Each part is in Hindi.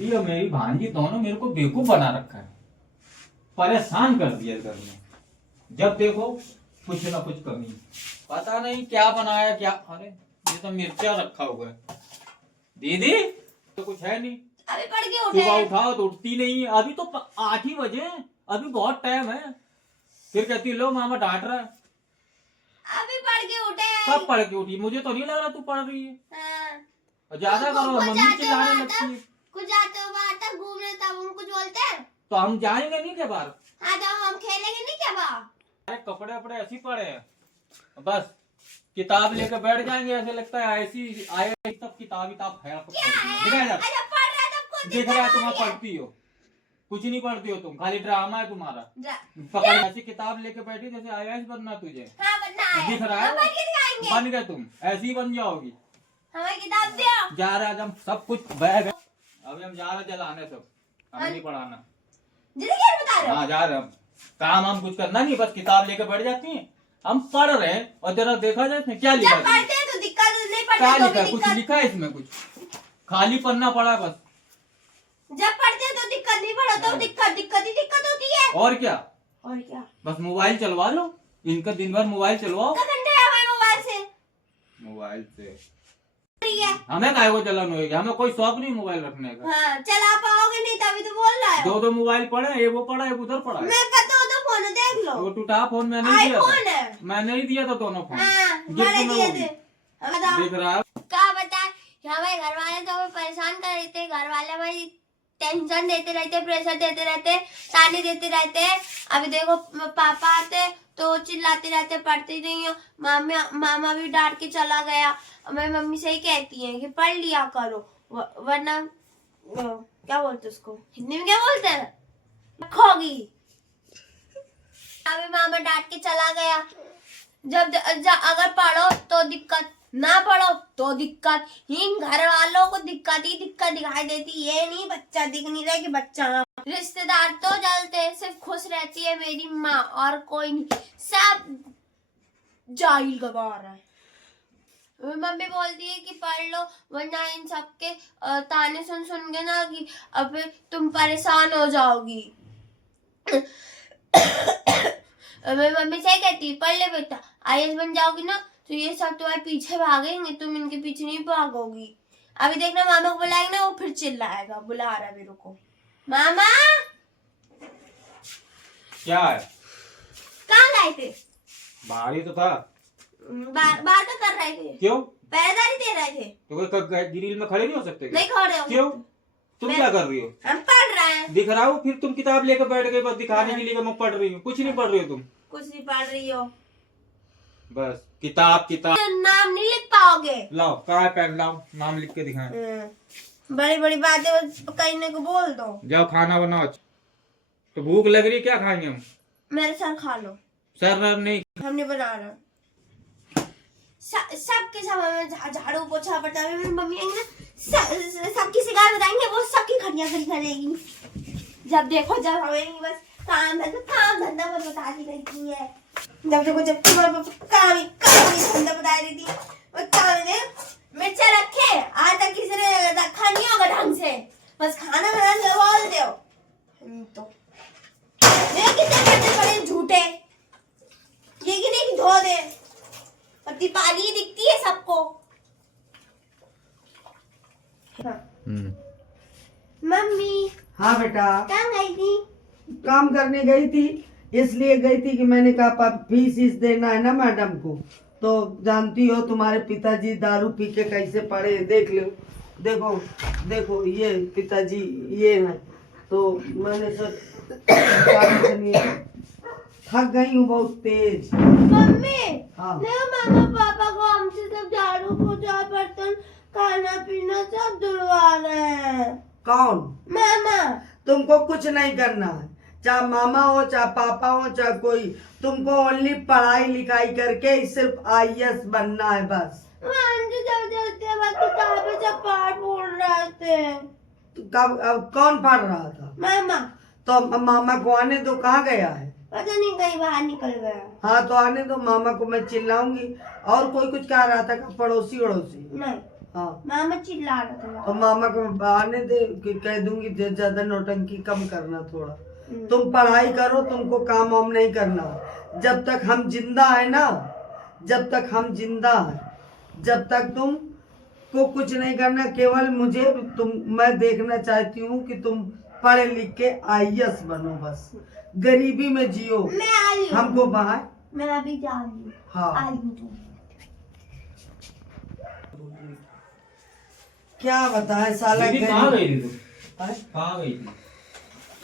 ये मेरी भांजी दोनों मेरे को बेवकूफ बना रखा है, परेशान कर दिया घर में। जब देखो कुछ ना कुछ कमी, पता नहीं क्या बनाया क्या। अरे ये तो मिर्चा रखा हुआ है। दीदी तो कुछ है नहीं, अभी पढ़ के उठे। सुबह उठाओ तो उठती नहीं। अभी तो 8 ही बजे, अभी बहुत टाइम है। फिर कहती लो मामा डांट रहा है। अभी पढ़ के उठे हैं। कब पढ़ के उठी? मुझे तो नहीं लग रहा तू पढ़ रही है। हाँ। और ज्यादा करो, मम्मी चिल्लाने लगती है। कुछ जाते हो बाहर तक घूमने, तब हम कुछ बोलते हैं। तो हम जाएंगे नहीं क्या बाहर? हाँ तो हम खेलेंगे नहीं क्या बाहर? अरे कपड़े वपड़े ऐसे ही पड़े हैं, बस किताब लेकर बैठ जाएंगे। ऐसे लगता है ऐसी आए सब किताब है। क्या है? दिखा जा, अच्छा पढ़ रहा तब खुद दिख रहा है तुम्हें दिक्कत पढ़ती हो, कुछ नहीं पढ़ती हो तुम, खाली ड्रामा है तुम्हारा। जा- पकड़ ऐसी किताब लेके बैठी जैसे IAS बनना तुझे। हाँ बनना है। दिख रहा है? हम पढ़ के दिखाएंगे। बन गए तुम, ऐसी ही बन जाओगी। हमें किताब दो। जा रहे आज हम, सब कुछ बैग है, अभी हम जा रहे जलाने सब, हमें नहीं पढ़ाना। जल्दी क्या बता रहे हो? हाँ जा रहे हम, काम हम कुछ करना नहीं, बस किताब लेके बैठ जाती हैं। हम पढ़ रहे हैं और जरा देखा जाए इसमें क्या लिखा जब है। पढ़ते हैं तो दिक्कत, नहीं क्या पढ़ते तो लिखा है? भी कुछ दिक्कत। लिखा है इसमें? कुछ खाली पन्ना पड़ा है बस। जब पढ़ते हैं तो दिक्कत, नहीं पढ़ो तो दिक्कत, दिक्कत ही दिक्कत होती है। और क्या, और क्या? बस मोबाइल चलवा लो, इनका दिन भर मोबाइल चलवाओ। कितना घंटे है हमारे मोबाइल से? मोबाइल से ठीक है। हमें काहे को चलाना होगा? हमें कोई शौक नहीं मोबाइल रखने का। हाँ चला पाओगे नहीं तभी तो बोल रहा है। दो मोबाइल पड़े, एक वो पड़ा एक उधर पड़ा है। मैं कहता हूँ तो फोन देख लो। वो टूटा फोन मैंने नहीं दिया आईफोन था, है। मैंने ही दिया था दोनों फोन। हाँ गिफ्ट बड़े में दिए वो थे। भी। बताओ देख रहा है? क्या बताए, हमारे घर वाले तो हमें परेशान कर रहे थे। घर वाले हमारी टेंशन देते रहते, प्रेशर देते रहते, ताने देते रहते। अभी देखो पापा आते तो चिल्लाते रहते, पढ़ती नहीं हो। मामा भी डांट के चला गया। मेरी मम्मी से ही कहती है कि पढ़ लिया करो, वरना क्या बोलते उसको हिंदी में, क्या बोलते हैं, खोगी। अभी मामा डांट के चला गया। जब अगर पढ़ो तो दिक्कत, ना पढ़ो तो दिक्कत। इन घर वालों को दिक्कत ही दिक्कत दिखाई देती। ये नहीं बच्चा दिख नहीं रहा कि बच्चा। रिश्तेदार तो जलते, सिर्फ खुश रहती है मेरी माँ, और कोई नहीं। सब जाहिल गवा रहा है। मम्मी बोलती है कि पढ़ लो, वरना इन सबके ताने सुन सुन के ना कि अब तुम परेशान हो जाओगी। मेरी मम्मी से कहती पढ़ ले बेटा, IAS बन जाओगी ना तो ये सब तुम्हारे पीछे भागेंगे, तुम इनके पीछे नहीं भागोगी। अभी देखना मामा को बुलाएंगे ना, वो फिर चिल्लाएगा। बुला रहा है मेरे को। मामा क्या है? कहाँ गए थे? बाहर ही तो था। बात तो कर रहे थे। क्यों? पहरेदारी दे रहे थे। तो ग्रिल में खड़े नहीं हो सकते क्या? नहीं खड़े हो। क्यों? तुम क्या कर रही हो? हम पढ़ रहे हैं। दिख रहा हूँ, फिर तुम किताब लेकर बैठ गए बस दिखाने के लिए कि मैं पढ़ रही हूँ। कुछ नहीं पढ़ रही हो तुम, कुछ नहीं पढ़ रही हो। बस किताब किताब। नाम नहीं लिख पाओगे। लाओ, कहाँ है पेन? लाओ, नाम लिख के दिखाएं। बड़ी बड़ी बातें बस कहने को बोल दो। जाओ खाना बनाओ। तो भूख लग रही है, क्या खाएंगे हम? मेरे साथ खा लो। सर नहीं, हम नहीं बना रहे। सबके सब हमें झाड़ू पोछा पड़ता है। मेरी मम्मी आएंगी ना, सबकी शिकायत बताएंगे, वो सबकी खटिया खड़ी करेगी। जब देखो जब हमें बस काम धंधा बस बताती रहती है। जब देखो जब काम ही धंधा बता रही थी। मिर्चा रखे, आज तक किसी ने रखा नहीं होगा ढंग से, बस खाना बनाने बोल दो। तो कितने बड़े बड़े झूठे, ये कि नहीं धो दे, दीपाली दिखती है सबको। मम्मी। हाँ बेटा, कहाँ गई थी? काम करने गई थी, इसलिए गई थी कि मैंने कहा फीस देना है ना मैडम को। तो जानती हो तुम्हारे पिताजी दारू पी के कैसे पड़े, देख लो। देखो देखो ये पिताजी ये है। तो मैंने थक गई हूँ बहुत तेज। मम्मी। हाँ मामा पापा को हमसे सब झाड़ू पोछा बर्तन खाना पीना सब धुलवा रहे हैं। कौन? मामा। तुमको कुछ नहीं करना है, चाहे मामा हो चाहे पापा हो चाहे कोई। तुमको ओनली पढ़ाई लिखाई करके सिर्फ IAS बनना है बस। हमसे जबरदस्ती बस किताबें सब पाठ बोल रहे थे। कब कौन पढ़ रहा था? मामा। तो मामा को आने दो, कहाँ गया है? पता नहीं कहीं बाहर निकल गया। हाँ तो आने दो, मामा को मैं चिल्लाऊंगी। और कोई कुछ कह रहा था? पड़ोसी वड़ोसी? नहीं। हाँ मामा चिल्ला रहा था तो मामा को आने दे कि कह दूंगी ज्यादा नौटंकी कम करना थोड़ा। तुम पढ़ाई करो, तुमको काम वाम नहीं करना। जब तक हम जिंदा है ना, जब तक हम जिंदा है, जब तक तुम को कुछ नहीं करना। केवल मुझे मैं देखना चाहती हूँ कि तुम पढ़े लिख के IAS बनो, बस गरीबी में जियो। मैं आ रही हूँ। हमको बाहर मैं अभी जा रही हूँ। हाँ। आ रही हूँ। क्या बताए साला दीदी कहाँ गई थी तू? हैं? कहाँ गई थी?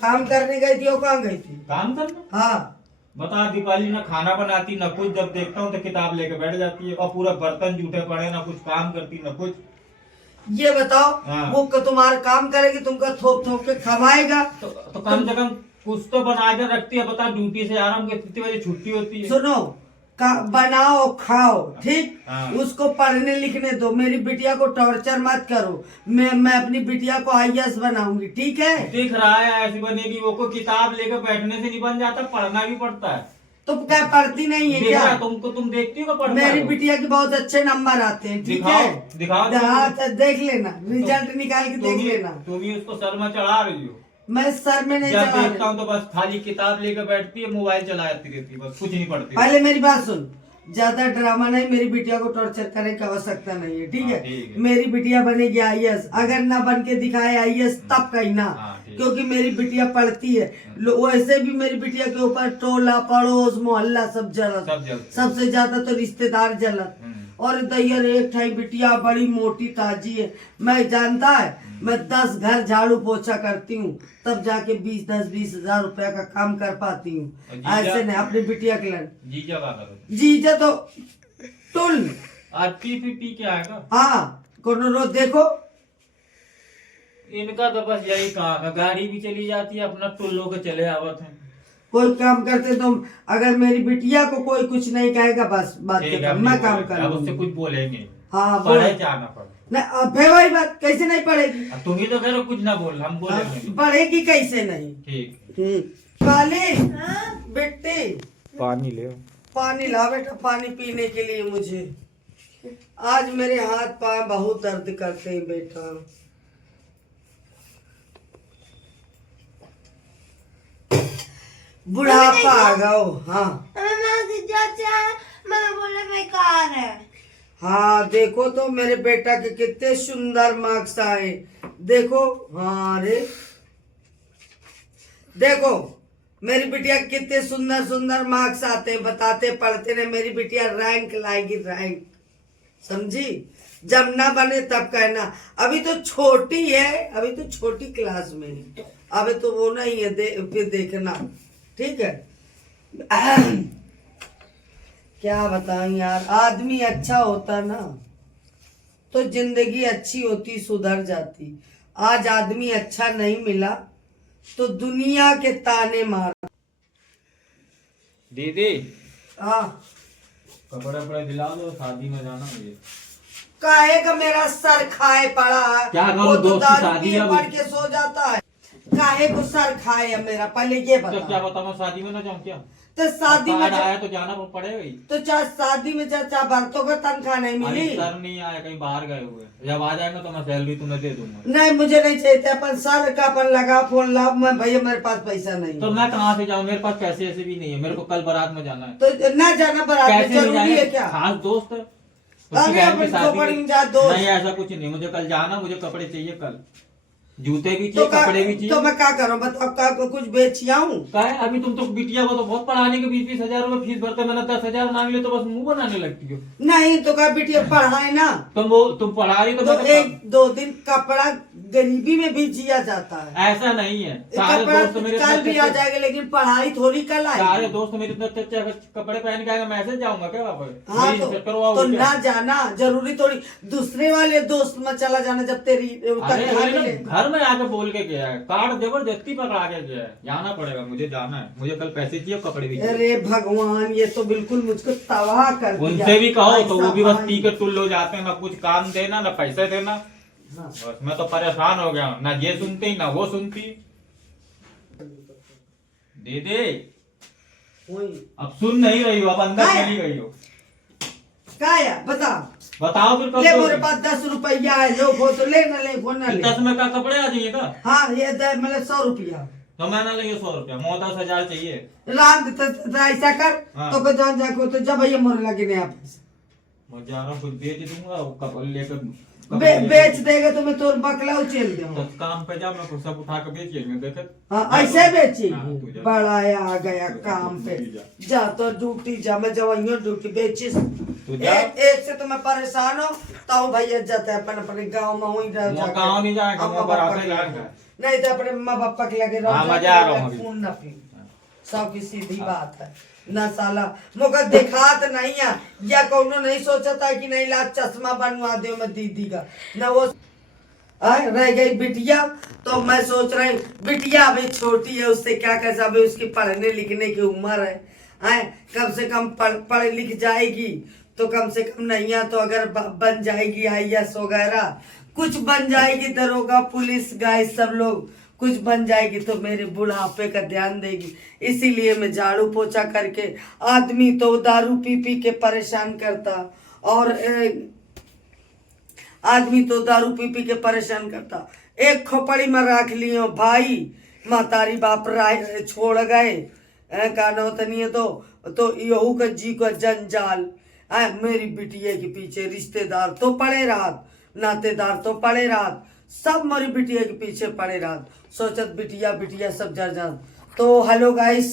काम करने गई थी। वो कहाँ गई थी? काम करना? हाँ बता, दीपाली ना खाना बनाती ना कुछ, जब देखता हूँ तो किताब लेके बैठ जाती है और पूरा बर्तन जूठे पड़े, ना कुछ काम करती ना कुछ। ये बताओ, हाँ। वो तुम्हारा काम करेगी, तुमको थोप थोप के कमाएगा। तो कम से कम कुछ तो बना के रखती है। बता, ड्यूटी से आराम के कितने बजे छुट्टी होती है? सुनो, बनाओ खाओ, ठीक। हाँ। उसको पढ़ने लिखने दो। मेरी बिटिया को टॉर्चर मत करो। मैं अपनी बिटिया को IAS बनाऊंगी, ठीक है? दिख रहा है ऐसी बनेगी। वो को किताब लेकर बैठने से नहीं बन जाता, पढ़ना भी पड़ता है। तुम क्या पढ़ती नहीं है दिख क्या? रहा है, तुमको तुम देखती हो पढ़ना? मेरी बिटिया के बहुत अच्छे नंबर आते हैं, ठीक है? दिखाओ। हाँ, तो देख लेना, रिजल्ट निकाल के देख लेना। तुम ही उसको सर में चढ़ा रही हो। मैं सर में नहीं जब चला देखता हूँ तो बस खाली किताब लेकर बैठती है, मोबाइल चलाती रहती है, बस कुछ नहीं पढ़ती। पहले मेरी बात सुन, ज्यादा ड्रामा नहीं। मेरी बिटिया को टॉर्चर करने की आवश्यकता नहीं है, ठीक हाँ, है? ठीक है। मेरी बिटिया बनेगी IAS। अगर ना बन के दिखाए IAS तब कहीं ना, हाँ, ठीक। क्योंकि मेरी बिटिया पढ़ती है। वैसे भी मेरी बिटिया के ऊपर टोला पड़ोस मोहल्ला सब जलत, सब जलत। सबसे ज्यादा तो रिश्तेदार जलत। और दैयर एक ठाई बिटिया बड़ी मोटी ताजी है। मैं जानता है, मैं 10 घर झाड़ू पोछा करती हूँ, तब जाके 20 हजार रुपया का काम कर पाती हूँ। और जीजा? ऐसे नहीं अपनी बिटिया के लिए। जीजा का करो। जीजा तो टुल। आज पी के आएगा। हाँ, कोनो रोज देखो। इनका तो बस यही काम है, गाड़ी भी चली जाती है, अपना टुल्लो के चले आवत है। कोई काम करते तुम, अगर मेरी बिटिया को कोई कुछ नहीं कहेगा, बस बात ठीक है, खत्म, अब मैं नहीं काम बोलेंगे, कर अब उससे लूंगी। कुछ बोलेंगे। हाँ पढ़े बोल। जाना पड़े। नहीं, अब फिर वही बात, कैसे नहीं पढ़ेगी? अब तुम ही तो कह रहे हो कुछ ना बोल, हम बोलेंगे नहीं। पढ़ेगी कैसे नहीं? ठीक। वाली हाँ? बेटी, पानी ले। पानी ला बेटा, पानी पीने के लिए मुझे। आज मेरे हाथ पांव बहुत दर्द करते हैं बेटा। बुढ़ापा आ गया। हाँ मैं बोले बेकार है। हाँ, देखो तो मेरे बेटा के कितने सुंदर मार्क्स आए। देखो, हाँ रे, देखो मेरी बिटिया के कितने सुंदर सुंदर मार्क्स आते हैं। बताते पढ़ते ने मेरी बिटिया रैंक लाएगी, रैंक। समझी? जब ना बने तब कहना। अभी तो छोटी है, अभी तो छोटी क्लास में है, अभी तो वो नहीं है। फिर देखना, ठीक है? क्या बताऊं यार, आदमी अच्छा होता ना तो जिंदगी अच्छी होती, सुधर जाती। आज आदमी अच्छा नहीं मिला तो दुनिया के ताने मार। दीदी हाँ, कपड़े वपड़े दिला दो, शादी में जाना मुझे। काहे का मेरा सर खाए पड़ा है? क्या करूं, वो तो दोस्त की दारू शादी पी है पड़ के सो जाता है। काहे को सर खाए है मेरा? पहले ये तो क्या बता। बता, मैं शादी में ना जाऊँ क्या? तो शादी में कार्ड आया तो जाना पड़ेगा ही। तो चाहे शादी में चाहे भरतों का तनख्वाह नहीं अरे मिली। सर नहीं आया, कहीं बाहर गए हुए। जब आ जाएगा तो मैं सैलरी तुम्हें दे दूंगा। नहीं, मुझे नहीं चाहिए। अपन सर का अपन लगा फोन ला। मैं भैया मेरे पास पैसा नहीं तो है। मैं कहाँ से जाऊँ, मेरे पास पैसे ऐसे भी नहीं है। मेरे को कल बारात में जाना है। तो ना जाना बारात में कैसे नहीं जरूरी है जाना? क्या? खास दोस्त है, उसकी अरे बहन की अपन शादी खोपड़ी है। में जा दोस्त। नहीं ऐसा कुछ नहीं, मुझे कल जाना, मुझे कपड़े चाहिए कल, जूते भी तो चाहिए, कपड़े भी तो चाहिए। मैं क्या करूं बताओ? क्या कुछ बेच आऊं? क्या है, अभी तुम तो बिटिया को तो बहुत पढ़ाने के 20-20 हजार रुपए फीस भरते, मैंने 10,000 मांग लिया तो बस मुंह बनाने लगती हो। नहीं तो क्या बिटिया पढ़ाए ना, तुम पढ़ा रही तो तो मैं तो एक दो दिन कपड़ा गरीबी में भी जिया जाता है। ऐसा नहीं है। सारे कपड़ा दोस्त मेरे कल भी आ जाएगा, लेकिन पढ़ाई थोड़ी कल सारे आएगी। दोस्त मेरे इतने अच्छे कपड़े पहन के आएगा, मैं ऐसे जाऊंगा क्या वापस? हाँ मेरी तो, इज्जत करवाओगे तो क्या? ना जाना जरूरी थोड़ी। दूसरे वाले दोस्त में चला जाना जब तेरी अरे तनख्वाह मैंने मिले। घर में आके बोल के गया है, कार्ड जबरदस्ती पकड़ा के गया है। जाना पड़ेगा, मुझे जाना है, मुझे कल पैसे चाहिए, कपड़े भी चाहिए। अरे भगवान, ये तो बिल्कुल मुझको तबाह कर दिया। उनसे भी कहो तो वो भी बस ऐसा पी के टुल्ल हो जाते हैं, ना कुछ काम देना ना पैसे देना। हाँ। बस मैं तो परेशान हो गया हूँ, ना ये सुनती ना वो सुनती। दीदी वही। अब सुन नहीं रही हो, अब अंदर क्या है? चली गई हो। क्या है? बता। बताओ फिर कब ले दोगे? मेरे पास 10 रुपया है, लो खो तो ले ना ले खो ना ले। 10 में का कपड़े आ जाइए का? हाँ ये मतलब 100 रुपया तो मैं ना लेंगे 100 रुपया, मोह 10,000 चाहिए। रात ऐसा कर हाँ। तो को जान जाको तो जब भैया मोरे लगे नहीं आप मैं जा रहा हूँ, कुछ बेच दूंगा और कपड़े लेकर बेच देगा तो मैं तोर बकला उचेल तो दूंगा। काम पे जा, मैं कुछ सब उठा के बेच लेंगे देखे। हाँ ऐसे बेची हाँ, तू जा। बड़ा आ गया काम पे। जा तो ड्यूटी जा, मैं जवाइयों ड्यूटी बेचिस। तू जा। एक से तो मैं परेशान हूँ तो भैया जाता है अपन अपने गाँव में वहीं रह मैं जाके। गाँव नहीं जाएगा, अम्मा मैं पापा बराबर के जाएगा। लगे। नहीं तो अपने माँ पापा के लगे हाँ, मैं जा रहा हूँ अभी। खून न पी सब की सीधी बात है ना साला मुझे दिखात नहीं है या कोनो नहीं सोचा था कि नहीं ला चश्मा बनवा दो मैं दीदी का ना वो रह गई बिटिया। तो मैं सोच रही बिटिया अभी छोटी है, उससे क्या कैसा अभी उसकी पढ़ने लिखने की उम्र है कम से कम पढ़ लिख जाएगी तो कम से कम नहीं है तो अगर बन जाएगी IAS वगैरह कुछ बन जाएगी, दरोगा पुलिस गाय सब लोग कुछ बन जाएगी तो मेरे बुढ़ापे का ध्यान देगी। इसीलिए मैं झाड़ू पोछा करके, आदमी तो दारू पी पी के परेशान करता और आदमी तो दारू पी पी के परेशान करता। एक खोपड़ी में रख लियो भाई, महतारी बाप राय छोड़ गए कानो तनिए तो यहू का जी का जंजाल मेरी बिटिया के पीछे रिश्तेदार तो पड़े रात, नातेदार तो पड़े रात, सब मेरी बिटिया के पीछे पड़े रात, सोचत बिटिया बिटिया सब जर जा। तो हेलो गाइस,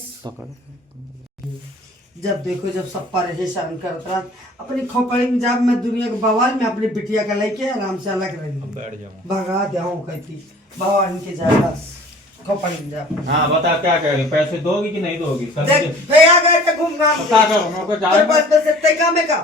जब देखो जब सब परेशान करता अपनी खोपड़ी में जब मैं दुनिया के बवाल में अपनी बिटिया का लेके आराम से अलग रही बैठ जाऊँ। भगा जाऊँ कहती भगवान के जाएगा खोपड़ी में जा। हाँ बता क्या कह रही, पैसे दोगी कि नहीं दोगी? सब देख मुझे- भैया गए थे घूम घाम के। क्या करूँ मैं? तेरे पास पैसे ते काम है का?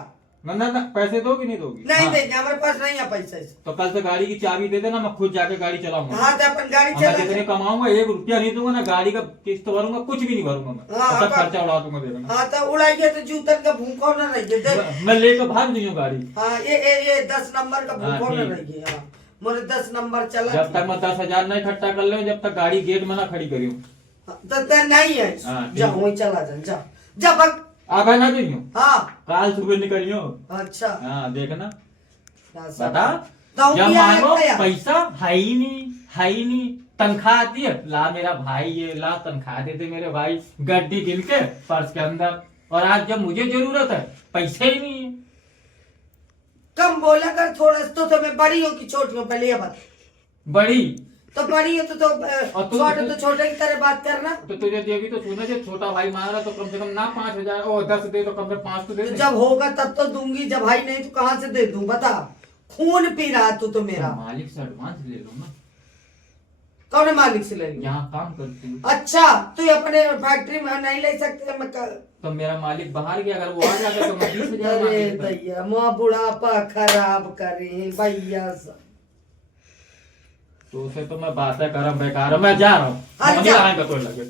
ना पैसे दोगी नहीं दोगी? नहीं हाँ। देंगे हमारे पास नहीं है पैसा ऐसे। तो कल से गाड़ी की चाबी दे देना, मैं खुद जाके गाड़ी चलाऊंगा। हाँ तो अपन गाड़ी मैं चला जितने कमाऊंगा 1 रुपया नहीं दूंगा, ना गाड़ी का किस्त भरूंगा, कुछ भी नहीं भरूंगा मैं। हाँ, सब अब- खर्चा उड़ा दूंगा देना। हाँ तो उड़ाइए तो जूतन का भूखो न रहिए देख। मैं लेकर भाग दी हूँ गाड़ी। हाँ ये 10 नंबर का हाँ, भूखो न ठीक। रहिए। हाँ मोरे 10 नंबर चला। जब तक मैं 10,000 नहीं इकट्ठा कर ले, जब तक गाड़ी गेट में ना खड़ी करी हूँ। तो नहीं है हाँ, ठीक। जा वहीं चला जा जा भग। आगे ना दी हूँ, हाँ काल सुबह निकलियो। अच्छा हाँ देखना, हाँ, सब- बता। तो जब क्या मांगो है भैया? पैसा है ही नहीं, तनख्वाह आती है, ला मेरा भाई ये ला तनख्वाह देते मेरे भाई, गड्डी गिन के पर्स के अंदर। और आज जब मुझे जरूरत है, पैसे ही नहीं है। कम बोला कर थोड़ा तो मैं बड़ी हूँ कि छोटी हूँ पहले ये बात। बड़ी तो बड़ी हो तो और तू- छोटे तो छोटे की तरह बात करना। तो तुझे देगी तो सुना, जब छोटा भाई मांग रहा तो कम से कम ना 5,000 और 10 दे तो कम से कम 5 तो दे तो दे। जब होगा तब तो दूंगी, जब भाई नहीं तो कहाँ से दे दूं बता। खून पी रहा तू तो मेरा। तो मालिक से एडवांस ले लो ना, कौन है मालिक से ले लूं? यहाँ काम करती हूँ। अच्छा तू अपने फैक्ट्री में नहीं ले सकते मैं तो मेरा मालिक बाहर गया, अगर वो आ जाता तो मैं 20,000 मांग अरे लेता। भैया माँ बुढ़ापा खराब करे भैया सब। तो उसे तो मैं बातें करम बेकार, मैं जा रहा हूँ। अच्छा। मुझे आएगा तो लगे।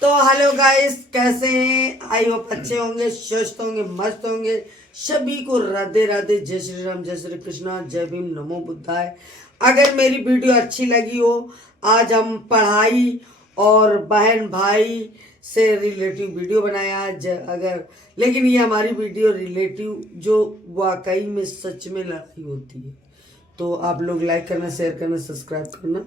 तो हेलो गाइस, कैसे हैं? आई होप अच्छे होंगे, स्वस्थ होंगे, मस्त होंगे। सभी को राधे राधे, जय श्री राम, जय श्री कृष्णा, जय भीम, नमो बुद्धाय। अगर मेरी वीडियो अच्छी लगी हो, आज हम पढ़ाई और बहन भाई से रिलेटिव वीडियो बनाया अगर, लेकिन ये हमारी वीडियो रिलेटिव जो वाकई में सच में लड़ाई होती है, तो आप लोग लाइक करना, शेयर करना, सब्सक्राइब करना।